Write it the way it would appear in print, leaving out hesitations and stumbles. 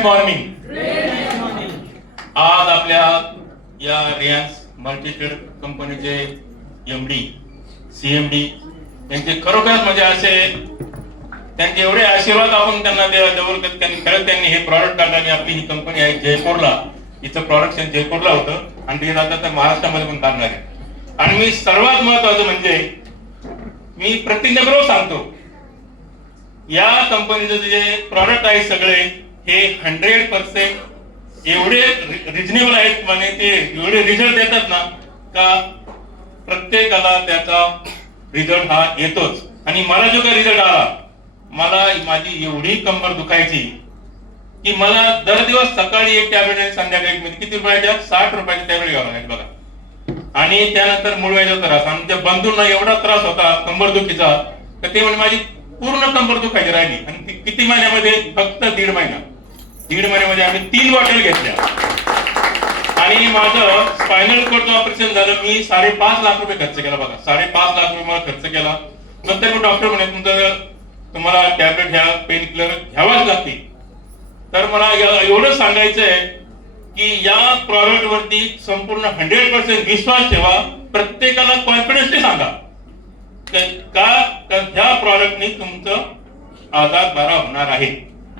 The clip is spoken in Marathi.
Next morning. आज आपल्या या रिलायन्स मल्टीट्रेड कंपनीचे एमडी सीएमडी यांचे खरोखरच म्हणजे असे त्यांचे एवढे आशीर्वाद आपण त्यांना देऊ. त्यांनी हे प्रॉडक्ट काढलं. आपली ही कंपनी आहे जयपूरला, इथं प्रोडक्शन जयपूरला होतं आणि ते आता तर महाराष्ट्रामध्ये पण काढणार आहे. आणि मी सर्वात महत्वाचं म्हणजे मी प्रतिज्ञाबरोबर सांगतो, या कंपनीचे जे प्रॉडक्ट आहे सगळे हे 100% एवढे रिजनेबल आहेत, म्हणजे ते एवढे रिझल्ट देतात ना का प्रत्येकाला त्याचा रिझल्ट हा येतोच. आणि मला जो काही रिझल्ट आला, मला माझी एवढी कंबर दुखायची की मला दर दिवस सकाळी एक टॅबलेट आणि संध्याकाळी एक, किती रुपयाच्या 60 रुपयाची टॅबलेट घ्यावं लागेल बघा. आणि त्यानंतर मूळव्याचा त्रास, आमच्या बंधूंना एवढा त्रास होता कंबर दुखीचा तर ते म्हणजे माझी पूर्ण कंबर दुखायची राहिली. आणि किती महिन्यामध्ये? फक्त दीड महिन्यामध्ये आम्ही 3 बॉटल घेतल्या. आणि माझं स्पायनल कॉर्डचं ऑपरेशन झालं. मी 5.5 लाख रुपये खर्च केला बघा. 5.5 लाख रुपये मला खर्च केला. नंतर मग डॉक्टर म्हणे तुम्हाला टॅबलेट घ्या, पेन किलर घ्यावाच लागते. तर मला एवढं सांगायचं आहे की या प्रॉडक्ट वरती संपूर्ण 100% विश्वास ठेवा. प्रत्येकाला कॉन्फिडन्सली सांगा का ह्या प्रॉडक्टने तुमचं आजार बरा होणार आहे.